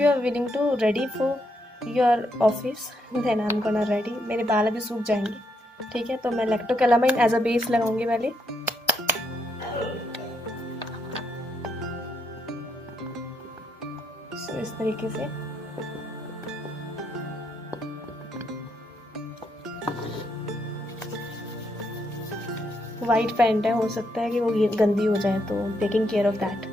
If you are willing to ready for your office then I am gonna ready. मेरे बाल अभी सूख जाएंगे, ठीक है। तो मैं लैक्टोकैलामाइन एज अ बेस लगाऊंगी पहले। सो इस तरीके से वाइट पैंट है, हो सकता है कि वो गंदी हो जाए, तो taking care of that.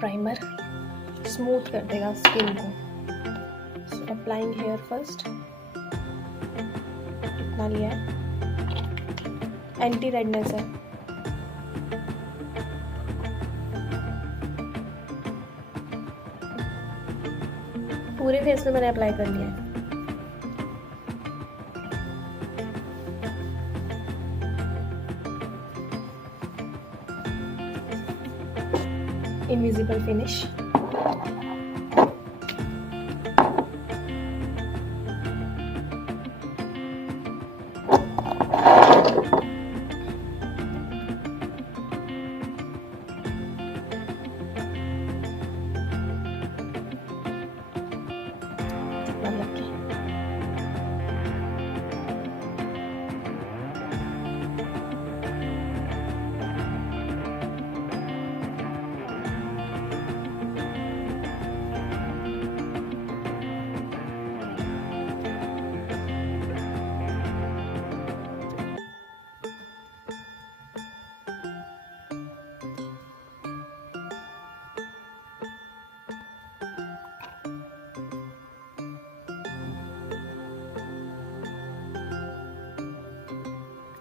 Primer smooth कर देगा स्किन को। सो अप्लाइंग हेयर फर्स्ट, इतना लिया है, एंटी रेडनेस है। पूरे फेस पे मैंने अप्लाई कर लिया है। Invisible finish.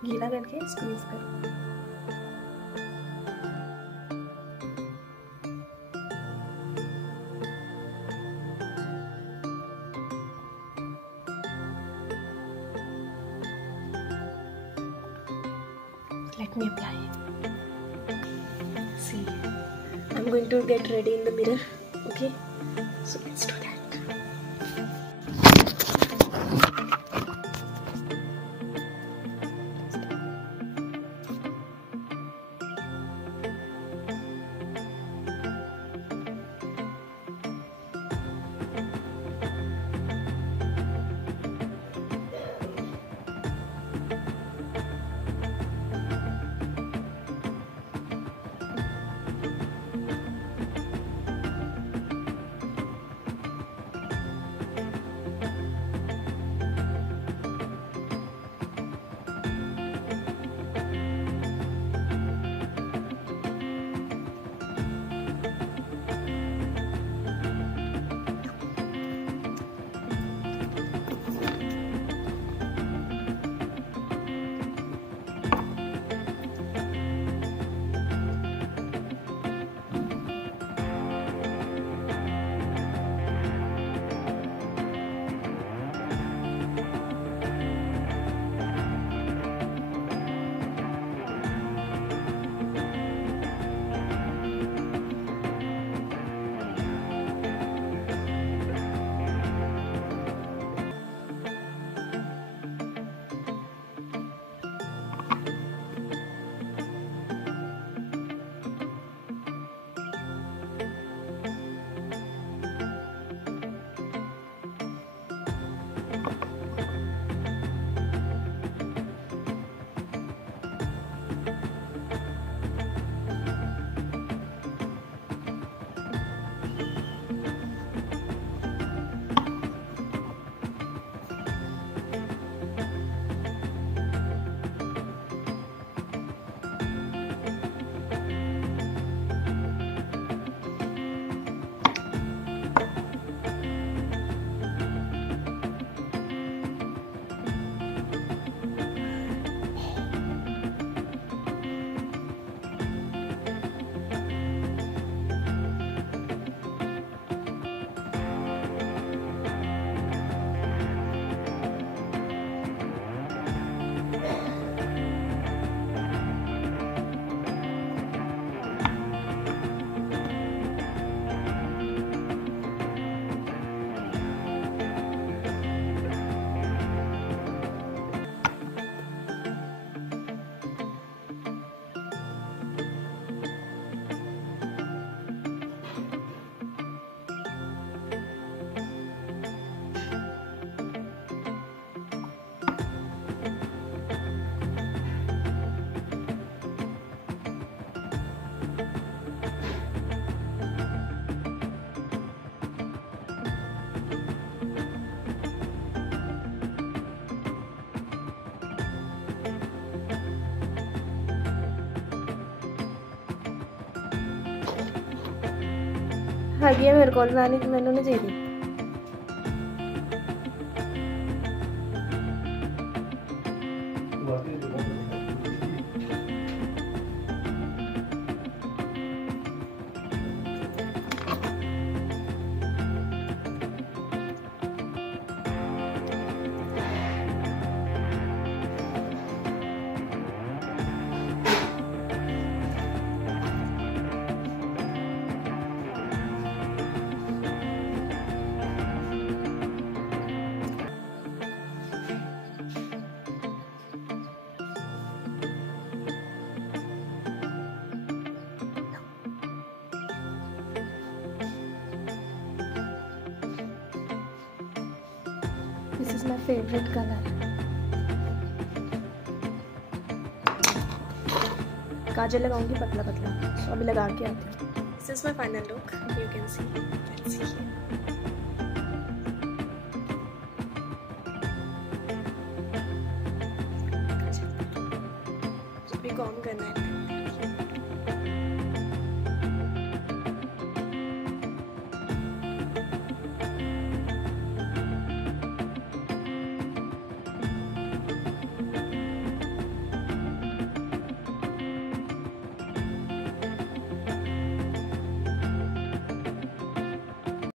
गीला करके स्क्वीज कर। Let me apply. See, I'm going to get ready in the mirror. Okay, so let's do that. ठगी है मेरे को, लानी तो मैंने नहीं चाहिए। This is my favorite color. काजल लगाऊंगी पतला पतला, so अभी लगा के आती हूँ। This is my final look. You can see. Let's see. अभी कॉम करना है।